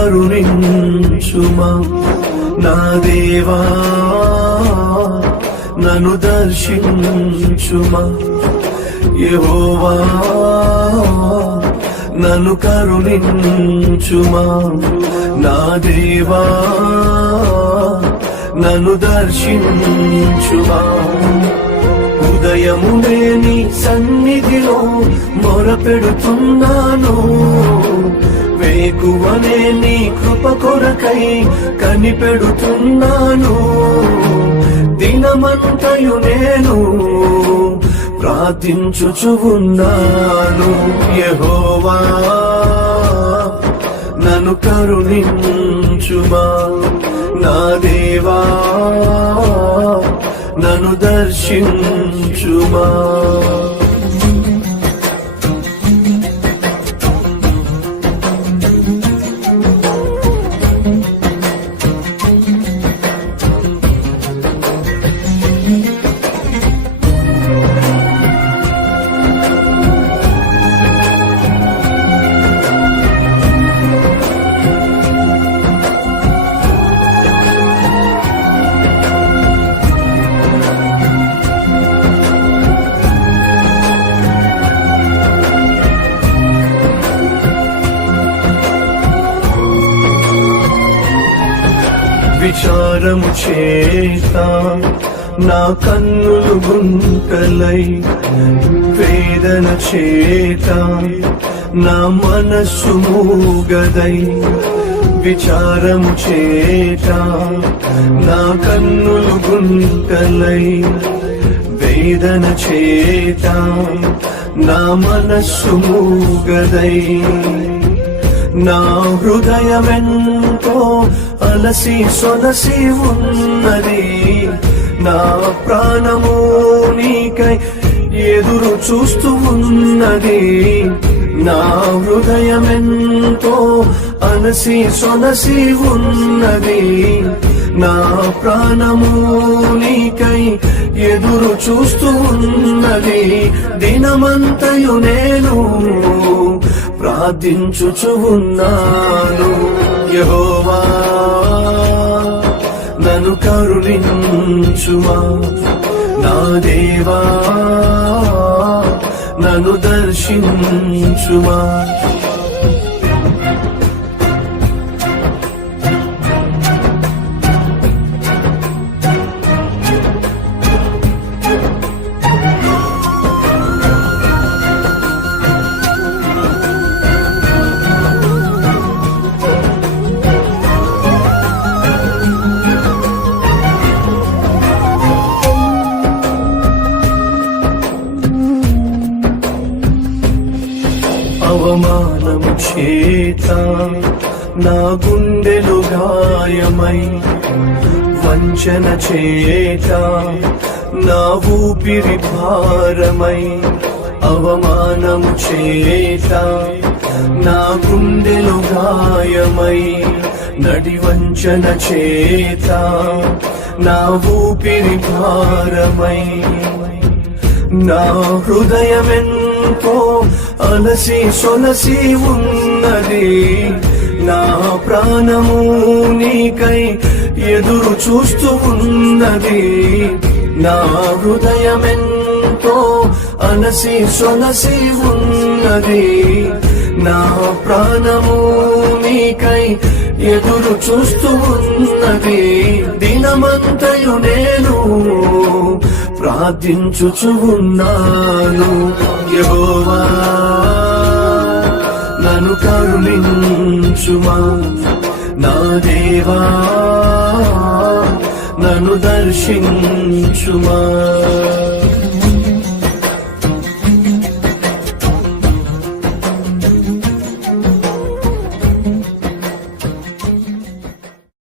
కరుణించుమా నా దేవా నన్ను దర్శించుమా యెహోవా నన్ను కరుణించుమా నా దేవా నన్ను దర్శించుమా ఉదయమునే నీ సన్నిధిలో మొరపెడుతున్నాను వేకువనే నీ కృప కొరకై కనిపెడుతున్నాను దినమంతయు నేను ప్రార్థించుచు ఉన్నాను యెహోవా నన్ను కరుణించుమా నా దేవా నన్ను దర్శించుమా విచారము చేత నా కన్నులు గుంటలై వేదన చేత నా మనస్సు మూగదై విచారము చేత నా కన్నులు గుంటలై వేదన చేత నా మనస్సు మూగదై నా హృదయమెంతో అలసి సొలసి ఉన్నది నా ప్రాణము నీకై ఎదురు చూస్తూ ఉన్నది నా హృదయమెంతో అలసి సొలసి ఉన్నది నా ప్రాణము నీకై ఎదురు చూస్తూ ఉన్నది దినమంతయు నేను ప్రార్థించుచు ఉన్నాను యెహోవా నన్ను కరుణించుమా నా దేవా నన్ను దర్శించుమా అవమానము చేత నా గుండెలు గాయమై వంచన చేత నా ఊపిరి భారమై అవమానము చేత నా గుండెలు గాయమై నడి వంచన చేత నా ఊపిరి భారమై నా హృదయమెంతో అలసి సొలసి ఉన్నది నా ప్రాణము నీకై ఎదురు చూస్తూ ఉన్నది నా హృదయమెంతో అలసి సొలసి ఉన్నది నా ప్రాణము నీకై ఎదురు చూస్తూ ఉన్నది దినమంతయు నేను ప్రార్థించుచు ఉన్నాను యెహోవా నన్ను కరుణించుమా నా దేవా నన్ను దర్శించుమా